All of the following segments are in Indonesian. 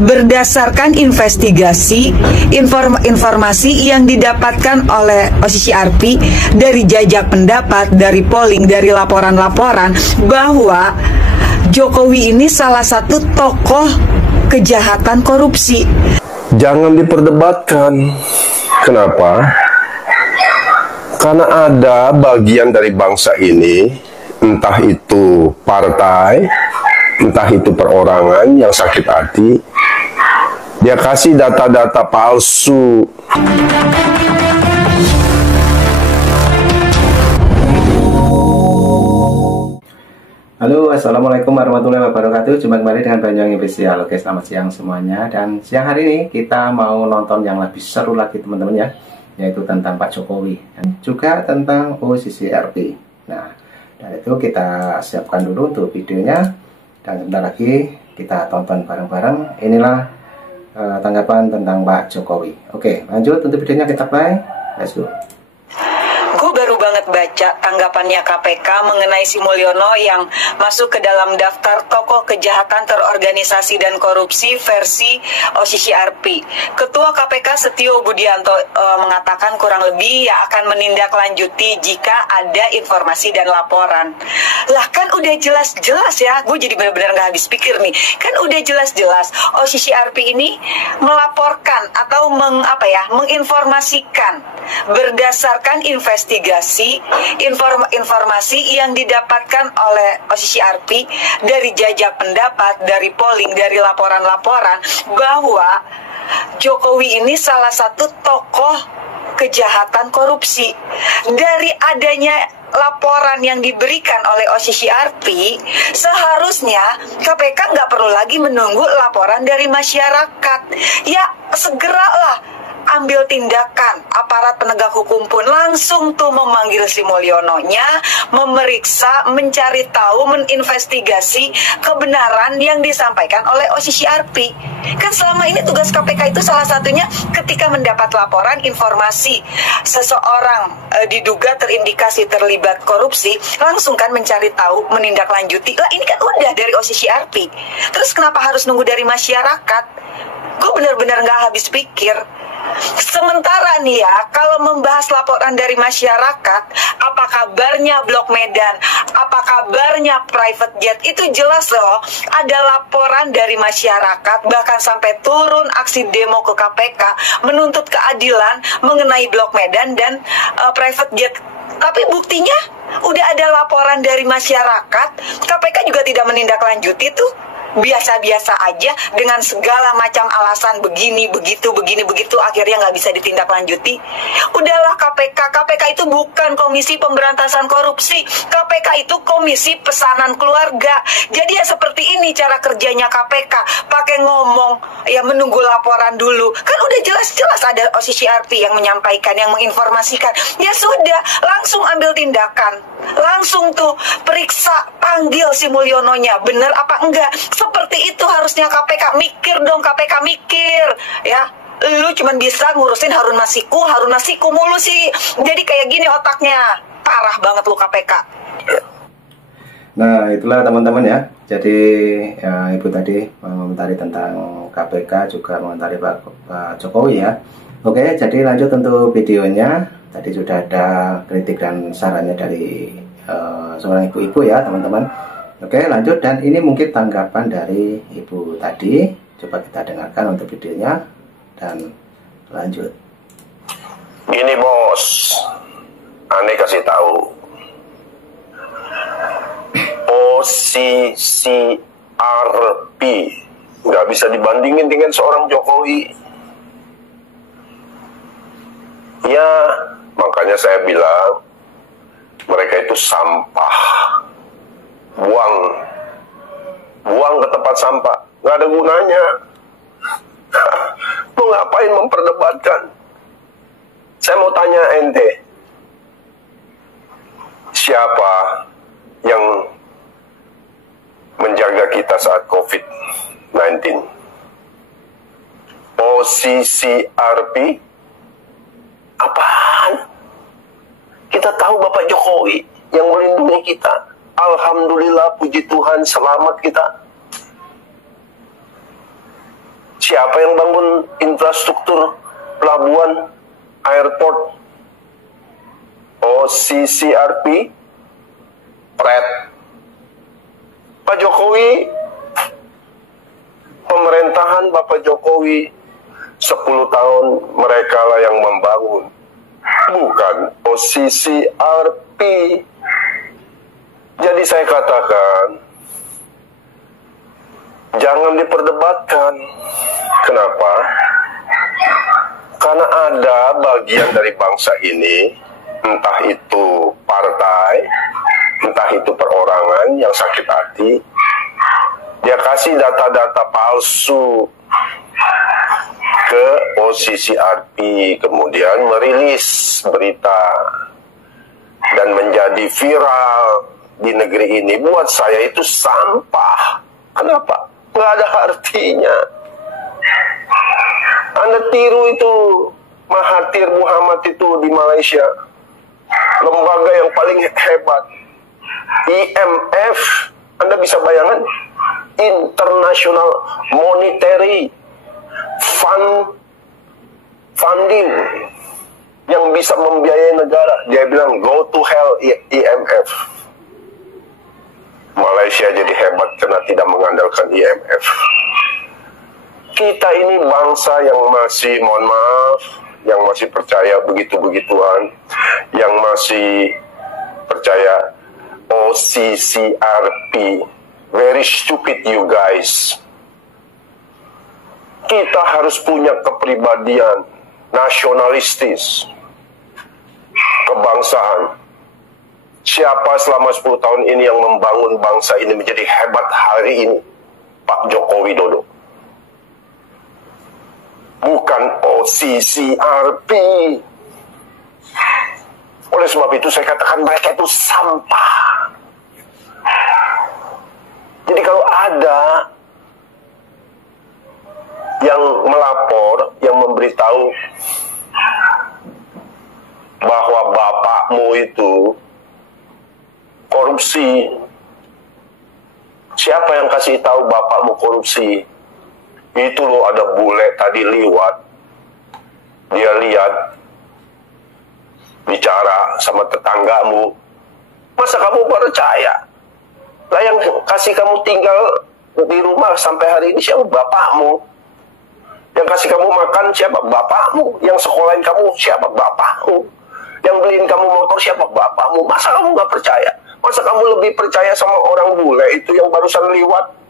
berdasarkan investigasi informasi yang didapatkan oleh OCCRP dari jajak pendapat, dari polling, dari laporan-laporan bahwa Jokowi ini salah satu tokoh kejahatan korupsi. Jangan diperdebatkan. Kenapa? Karena ada bagian dari bangsa ini, entah itu partai, entah itu perorangan yang sakit hati, dia kasih data-data palsu. Halo, assalamualaikum warahmatullahi wabarakatuh. Jumpa kembali dengan Banyuwangi Official. Oke, selamat siang semuanya. Dan siang hari ini kita mau nonton yang lebih seru lagi teman-teman ya, yaitu tentang Pak Jokowi dan juga tentang OCCRP. Nah, dari itu kita siapkan dulu untuk videonya dan sebentar lagi kita tonton bareng-bareng. Inilah tanggapan tentang Pak Jokowi. Oke, lanjut untuk videonya, kita play. Let's go. Gue baru banget baca tanggapannya KPK mengenai Sri Mulyono yang masuk ke dalam daftar tokoh kejahatan terorganisasi dan korupsi versi OCCRP. Ketua KPK Setio Budianto mengatakan kurang lebih ya akan menindaklanjuti jika ada informasi dan laporan. Lah kan udah jelas-jelas ya, gue jadi benar-benar gak habis pikir nih. Kan udah jelas-jelas OCCRP ini melaporkan atau menginformasikan berdasarkan investigasi informasi yang didapatkan oleh OCCRP dari jajak pendapat, dari polling, dari laporan-laporan bahwa Jokowi ini salah satu tokoh kejahatan korupsi. Dari adanya laporan yang diberikan oleh OCCRP, seharusnya KPK nggak perlu lagi menunggu laporan dari masyarakat. Ya segeralah ambil tindakan. Aparat penegak hukum pun langsung tuh memanggil Sri Mulyono-nya, memeriksa, mencari tahu, meninvestigasi kebenaran yang disampaikan oleh OCCRP. Kan selama ini tugas KPK itu salah satunya ketika mendapat laporan informasi seseorang diduga terindikasi terlibat korupsi, langsung kan mencari tahu, menindaklanjuti. Lah ini kan udah dari OCCRP. Terus kenapa harus nunggu dari masyarakat? Gue benar-benar gak habis pikir. Sementara nih ya, kalau membahas laporan dari masyarakat, apa kabarnya Blok Medan, apa kabarnya private jet, itu jelas loh ada laporan dari masyarakat, bahkan sampai turun aksi demo ke KPK menuntut keadilan mengenai Blok Medan dan private jet. Tapi buktinya udah ada laporan dari masyarakat, KPK juga tidak menindaklanjuti tuh. Biasa-biasa aja dengan segala macam alasan begini, begitu, akhirnya nggak bisa ditindaklanjuti. Udahlah KPK itu bukan Komisi Pemberantasan Korupsi. KPK itu Komisi Pesanan Keluarga. Jadi ya seperti ini cara kerjanya KPK. Pakai ngomong, ya menunggu laporan dulu. Kan udah jelas-jelas ada OCCRP yang menyampaikan, yang menginformasikan. Ya sudah, langsung ambil tindakan. Langsung tuh periksa, panggil si Mulyono-nya. Bener apa enggak? Seperti itu harusnya KPK. Mikir dong, KPK mikir ya. Lu cuman bisa ngurusin Harun Masiku mulu sih. Jadi kayak gini otaknya. Parah banget lu KPK. Nah itulah teman-teman ya. Jadi ya, Ibu tadi mengomentari tentang KPK, juga mengomentari Pak Jokowi ya. Oke, jadi lanjut untuk videonya. Tadi sudah ada kritik dan sarannya dari seorang ibu-ibu ya teman-teman. Oke, lanjut, dan ini mungkin tanggapan dari ibu tadi. Coba kita dengarkan untuk videonya dan lanjut. Gini bos, aneh kasih tahu, OCCRP nggak bisa dibandingin dengan seorang Jokowi. Ya, makanya saya bilang mereka itu sampah. Buang ke tempat sampah, nggak ada gunanya. Mau ngapain memperdebatkan? Saya mau tanya ente, siapa yang menjaga kita saat COVID-19? OCCRP? Apaan? Kita tahu Bapak Jokowi yang melindungi kita. Alhamdulillah, puji Tuhan, selamat kita. Siapa yang bangun infrastruktur pelabuhan, airport? OCCRP, Pret. Pak Jokowi, pemerintahan Bapak Jokowi 10 tahun mereka lah yang membangun, bukan OCCRP. Jadi saya katakan, jangan diperdebatkan. Kenapa? Karena ada bagian dari bangsa ini, entah itu partai, entah itu perorangan yang sakit hati, dia kasih data-data palsu ke OCCRP, kemudian merilis berita dan menjadi viral di negeri ini. Buat saya itu sampah. Kenapa? Nggak ada artinya. Anda tiru itu Mahathir Muhammad itu di Malaysia, lembaga yang paling hebat, IMF. Anda bisa bayangkan, International Monetary Funding yang bisa membiayai negara. Dia bilang go to hell IMF. Malaysia jadi hebat karena tidak mengandalkan IMF. Kita ini bangsa yang masih, mohon maaf, yang masih percaya begitu-begituan, yang masih percaya OCCRP. Very stupid you guys. Kita harus punya kepribadian nasionalistis, kebangsaan. Siapa selama 10 tahun ini yang membangun bangsa ini menjadi hebat hari ini? Pak Joko Widodo. Bukan OCCRP. Oleh sebab itu saya katakan mereka itu sampah. Jadi kalau ada yang melapor, yang memberitahu bahwa bapakmu itu korupsi, siapa yang kasih tahu bapakmu korupsi? Itu loh, ada bule tadi liwat, dia lihat bicara sama tetanggamu. Masa kamu percaya? Lah yang kasih kamu tinggal di rumah sampai hari ini siapa? Bapakmu. Yang kasih kamu makan siapa? Bapakmu. Yang sekolahin kamu siapa? Bapakmu. Yang beliin kamu motor siapa? Bapakmu. Masa kamu nggak percaya? Masa kamu lebih percaya sama orang bule itu yang barusan liwat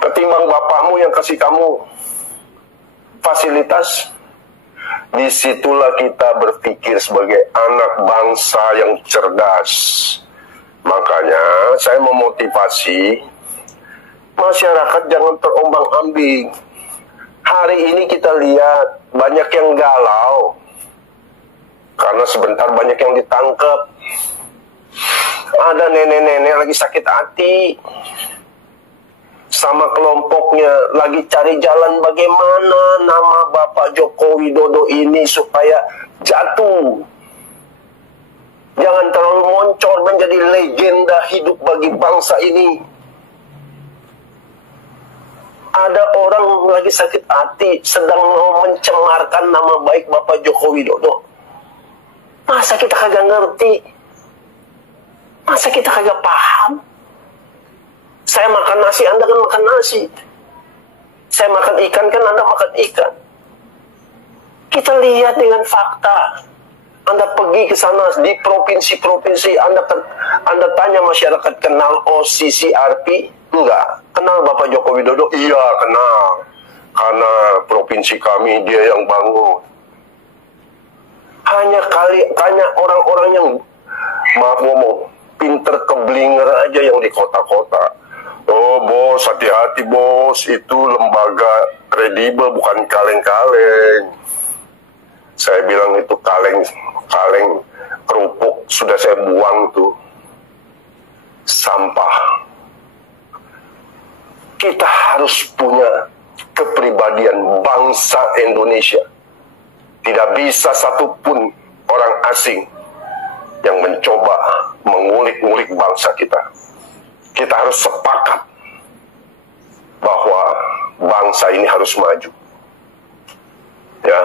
ketimbang bapakmu yang kasih kamu fasilitas? Disitulah kita berpikir sebagai anak bangsa yang cerdas. Makanya saya memotivasi masyarakat jangan terombang-ambing. Hari ini kita lihat banyak yang galau karena sebentar banyak yang ditangkap. Ada nenek-nenek lagi sakit hati sama kelompoknya, lagi cari jalan bagaimana nama Bapak Joko Widodo ini supaya jatuh, jangan terlalu moncor menjadi legenda hidup bagi bangsa ini. Ada orang lagi sakit hati sedang mau mencemarkan nama baik Bapak Joko Widodo. Masa kita kagak ngerti? Masa kita kagak paham? Saya makan nasi, Anda kan makan nasi. Saya makan ikan, kan Anda makan ikan. Kita lihat dengan fakta. Anda pergi ke sana di provinsi-provinsi, Anda tanya masyarakat, kenal OCCRP? Enggak. Kenal Bapak Joko Widodo? Iya, kenal. Karena provinsi kami dia yang bangun. Hanya orang-orang yang, maaf ngomong, pinter keblinger aja yang di kota-kota. Oh bos, hati-hati bos, itu lembaga kredibel, bukan kaleng-kaleng. Saya bilang itu kaleng kerupuk, sudah saya buang tuh. Sampah. Kita harus punya kepribadian bangsa Indonesia. Tidak bisa satupun orang asing yang mencoba mengulik-ngulik bangsa kita. Kita harus sepakat bahwa bangsa ini harus maju. Ya,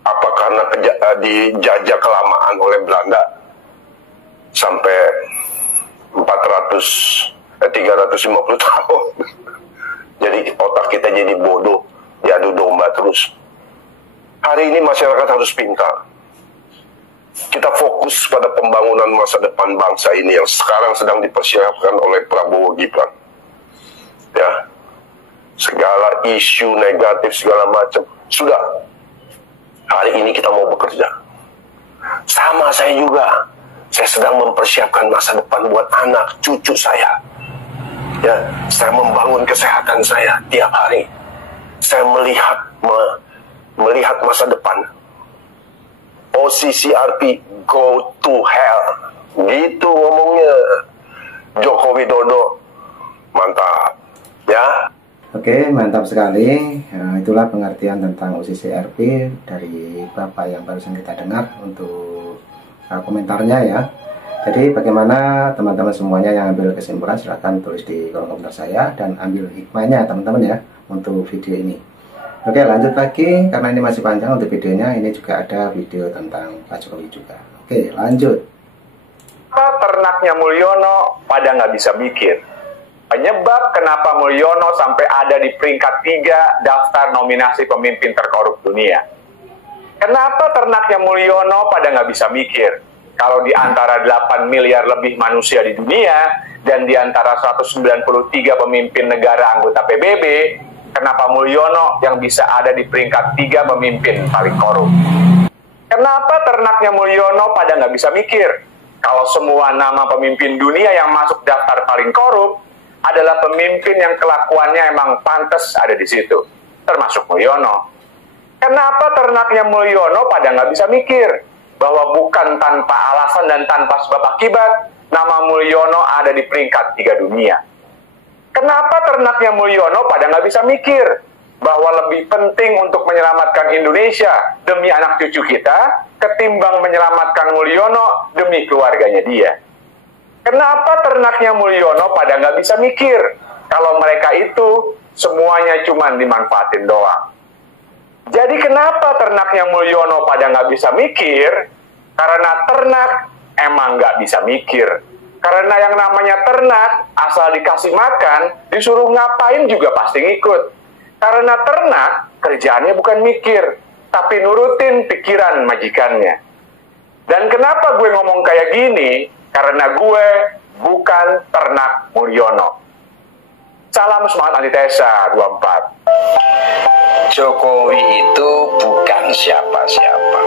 apa karena dijajah kelamaan oleh Belanda sampai 350 tahun. Jadi otak kita jadi bodoh, diadu domba terus. Hari ini masyarakat harus pintar. Kita fokus pada pembangunan masa depan bangsa ini yang sekarang sedang dipersiapkan oleh Prabowo Gibran. Ya, segala isu negatif segala macam sudah. Hari ini kita mau bekerja. Sama saya juga. Saya sedang mempersiapkan masa depan buat anak cucu saya. Ya, saya membangun kesehatan saya tiap hari. Saya melihat masa depan. OCCRP go to hell, gitu ngomongnya Joko Widodo. Mantap, ya. Oke, mantap sekali. Nah, itulah pengertian tentang OCCRP dari Bapak yang barusan kita dengar untuk komentarnya ya. Jadi bagaimana teman-teman semuanya yang ambil kesimpulan, silahkan tulis di kolom komentar saya dan ambil hikmahnya teman-teman ya untuk video ini. Oke, lanjut lagi karena ini masih panjang untuk videonya. Ini juga ada video tentang Pak Jokowi juga. Oke, lanjut. Ternaknya Mulyono pada nggak bisa mikir. Penyebab kenapa Mulyono sampai ada di peringkat 3 daftar nominasi pemimpin terkorup dunia. Kenapa ternaknya Mulyono pada nggak bisa mikir? Kalau di antara 8 miliar lebih manusia di dunia dan di antara 193 pemimpin negara anggota PBB, kenapa Mulyono yang bisa ada di peringkat 3 pemimpin paling korup? Kenapa ternaknya Mulyono pada nggak bisa mikir? Kalau semua nama pemimpin dunia yang masuk daftar paling korup adalah pemimpin yang kelakuannya emang pantas ada di situ, termasuk Mulyono. Kenapa ternaknya Mulyono pada nggak bisa mikir bahwa bukan tanpa alasan dan tanpa sebab akibat nama Mulyono ada di peringkat 3 dunia? Kenapa ternaknya Mulyono pada nggak bisa mikir bahwa lebih penting untuk menyelamatkan Indonesia demi anak cucu kita ketimbang menyelamatkan Mulyono demi keluarganya dia? Kenapa ternaknya Mulyono pada nggak bisa mikir kalau mereka itu semuanya cuma dimanfaatin doang? Jadi kenapa ternaknya Mulyono pada nggak bisa mikir? Karena ternak emang nggak bisa mikir. Karena yang namanya ternak, asal dikasih makan, disuruh ngapain juga pasti ngikut. Karena ternak, kerjaannya bukan mikir, tapi nurutin pikiran majikannya. Dan kenapa gue ngomong kayak gini? Karena gue bukan ternak Mulyono. Salam semangat antitesa 24. Jokowi itu bukan siapa-siapa.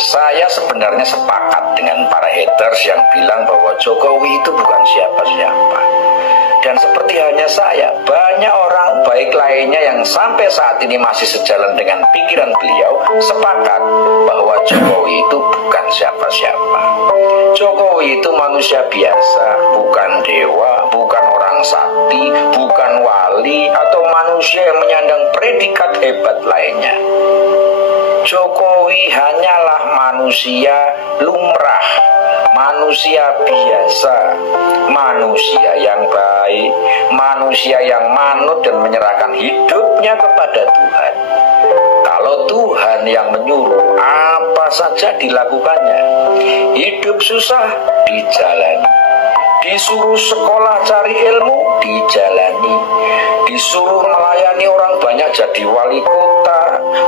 Saya sebenarnya sepakat dengan para haters yang bilang bahwa Jokowi itu bukan siapa-siapa. Dan seperti hanya saya, banyak orang baik lainnya yang sampai saat ini masih sejalan dengan pikiran beliau sepakat bahwa Jokowi itu bukan siapa-siapa. Jokowi itu manusia biasa, bukan dewa, bukan orang sakti, bukan wali, atau manusia yang menyandang predikat hebat lainnya. Jokowi hanyalah manusia lumrah, manusia biasa, manusia yang baik, manusia yang manut dan menyerahkan hidupnya kepada Tuhan. Kalau Tuhan yang menyuruh, apa saja dilakukannya. Hidup susah, dijalani. Disuruh sekolah cari ilmu, dijalani. Disuruh melayani orang banyak jadi wali kota,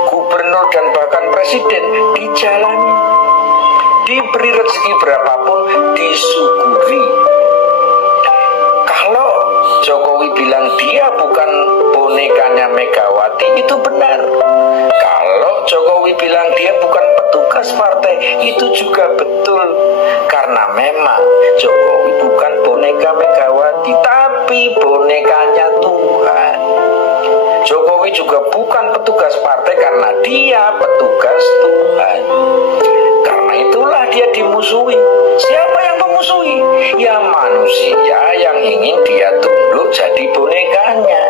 gubernur dan bahkan presiden, dijalani. Diberi rezeki berapapun, disyukuri. Kalau Jokowi bilang dia bukan bonekanya Megawati, itu benar. Kalau Jokowi bilang dia bukan petugas partai, itu juga betul. Karena memang Jokowi bukan boneka Megawati, tapi bonekanya Tuhan. Jokowi juga bukan petugas partai karena dia petugas Tuhan. Karena itulah dia dimusuhi. Siapa yang memusuhi? Ya manusia yang ingin dia tunduk jadi bonekanya.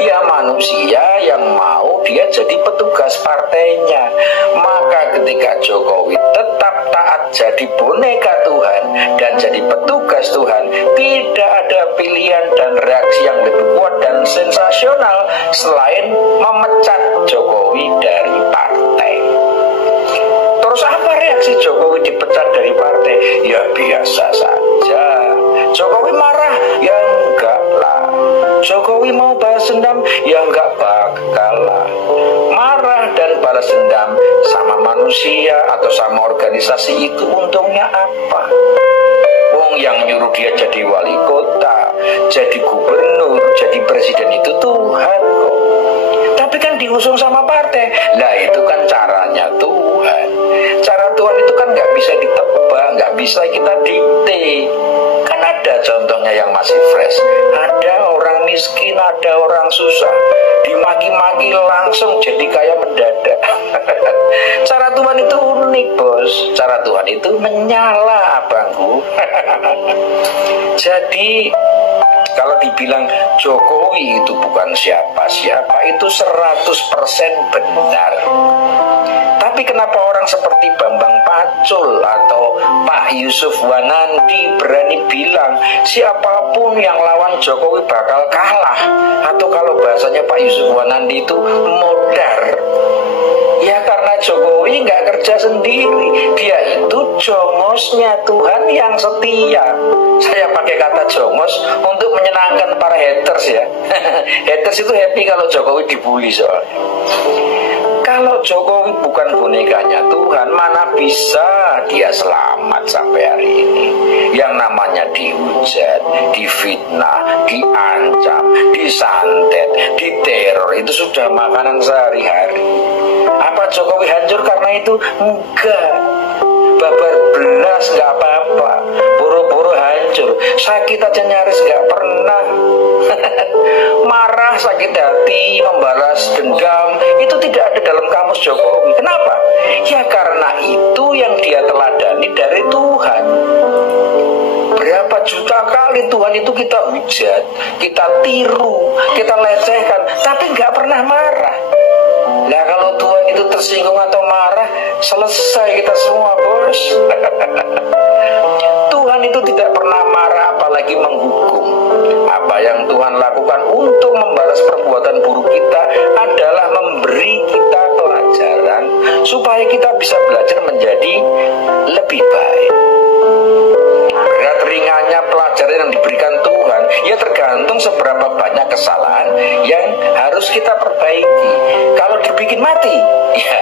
Ya manusia yang mau dia jadi petugas partainya. Maka ketika Jokowi tetap taat jadi boneka Tuhan dan jadi petugas Tuhan, tidak ada pilihan dan reaksi yang lebih kuat dan sensasional selain memecat Jokowi dari partai. Terus apa reaksi Jokowi dipecat dari partai? Ya biasa saja. Jokowi marah? Ya enggak lah. Jokowi mau balas dendam? Ya enggak bakal lah. Marah dan balas dendam sama manusia atau sama organisasi itu untungnya apa? Wong yang nyuruh dia jadi wali kota, jadi gubernur, jadi presiden itu Tuhan kok. Tapi kan diusung sama partai. Lah itu kan caranya Tuhan. Cara Tuhan itu kan nggak bisa ditebak, nggak bisa kita dikte. Kan ada contohnya yang masih fresh. Ada orang miskin, ada orang susah, dimaki-maki langsung jadi kaya mendadak. Cara Tuhan itu unik, bos. Cara Tuhan itu menyala, abangku. Jadi kalau dibilang Jokowi itu bukan siapa-siapa, itu 100% benar. Tapi kenapa orang seperti Bambang Pacul atau Pak Yusuf Wanandi berani bilang siapapun yang lawan Jokowi bakal kalah? Atau kalau bahasanya Pak Yusuf Wanandi itu modar. Ya karena Jokowi nggak kerja sendiri. Dia itu jongosnya Tuhan yang setia. Saya pakai kata jongos untuk menyenangkan para haters ya. Haters itu happy kalau Jokowi dibully soalnya. Kalau Jokowi bukan bonekanya Tuhan, mana bisa dia selamat sampai hari ini. Yang namanya dihujat, difitnah, diancam, disantet, diteror, itu sudah makanan sehari-hari. Apa Jokowi hancur karena itu? Enggak. Babar belas enggak apa-apa. Boro-boro hancur. Sakit aja nyaris enggak pernah. Marah, sakit hati, membalas dendam, itu tidak ada dalam kamus Jokowi. Kenapa? Ya karena itu yang dia teladani dari Tuhan. Berapa juta kali Tuhan itu kita hujat, kita tiru, kita lecehkan, tapi nggak pernah marah. Nah kalau Tuhan itu tersinggung atau marah, selesai kita semua, bos. Tuhan itu tidak pernah marah apalagi menghukum. Apa yang Tuhan lakukan untuk membalas perbuatan buruk kita adalah memberi kita pelajaran supaya kita bisa belajar menjadi lebih baik. Berat ringannya pelajaran yang diberikan Tuhan ya tergantung seberapa banyak kesalahan yang harus kita perbaiki. Kalau dibikin mati, ya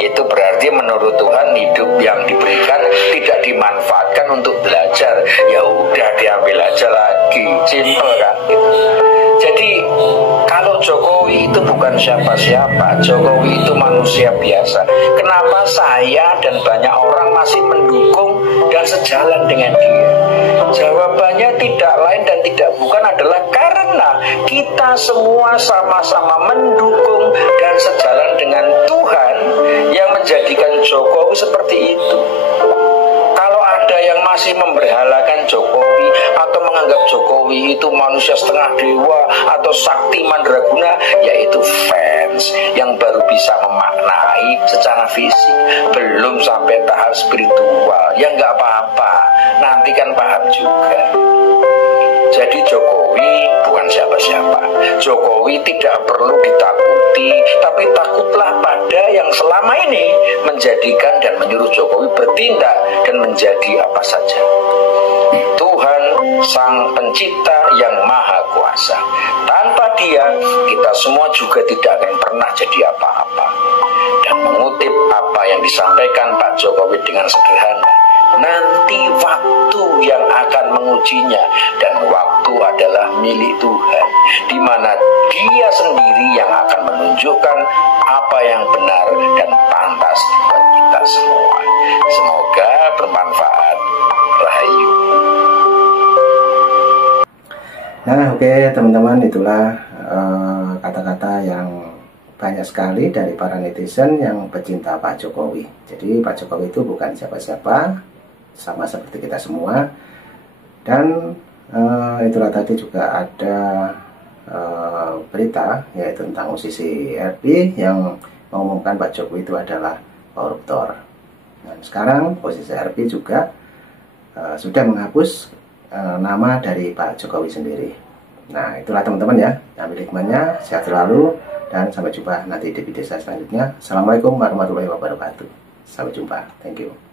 itu berarti menurut Tuhan hidup yang diberikan tidak dimanfaatkan untuk belajar. Ya udah diambil aja lagi, simple kan gitu. Jadi kalau Jokowi itu bukan siapa-siapa, Jokowi itu manusia biasa. Kenapa saya dan banyak orang masih mendukung dan sejalan dengan dia? Jawabannya tidak lain dan tidak bukan adalah karena kita semua sama-sama mendukung dan sejalan dengan Tuhan yang menjadikan Jokowi seperti itu. Kalau ada yang masih memberhalakan Jokowi atau menganggap Jokowi itu manusia setengah dewa atau sakti mandraguna, yaitu fans yang baru bisa memaknai secara fisik, belum sampai tahap spiritual. Ya nggak apa-apa, nanti kan paham juga. Jadi Jokowi bukan siapa-siapa. Jokowi tidak perlu ditakuti, tapi takutlah pada yang selama ini menjadikan dan menyuruh Jokowi bertindak dan menjadi apa saja. Tuhan Sang Pencipta yang Maha Kuasa. Tanpa Dia, kita semua juga tidak akan pernah jadi apa-apa. Dan mengutip apa yang disampaikan Pak Jokowi dengan sederhana, nanti waktu yang akan mengujinya, dan waktu adalah milik Tuhan, di mana Dia sendiri yang akan menunjukkan apa yang benar dan pantas buat kita semua. Semoga bermanfaat. Rahayu. Nah oke teman-teman, itulah kata-kata yang banyak sekali dari para netizen yang pecinta Pak Jokowi. Jadi Pak Jokowi itu bukan siapa-siapa, sama seperti kita semua. Dan itulah tadi juga ada berita, yaitu tentang musisi RP yang mengumumkan Pak Jokowi itu adalah koruptor. Dan sekarang posisi RP juga sudah menghapus nama dari Pak Jokowi sendiri. Nah, itulah teman-teman ya, ambil hikmahnya, sehat selalu, dan sampai jumpa nanti di video saya selanjutnya. Assalamualaikum warahmatullahi wabarakatuh. Sampai jumpa, thank you.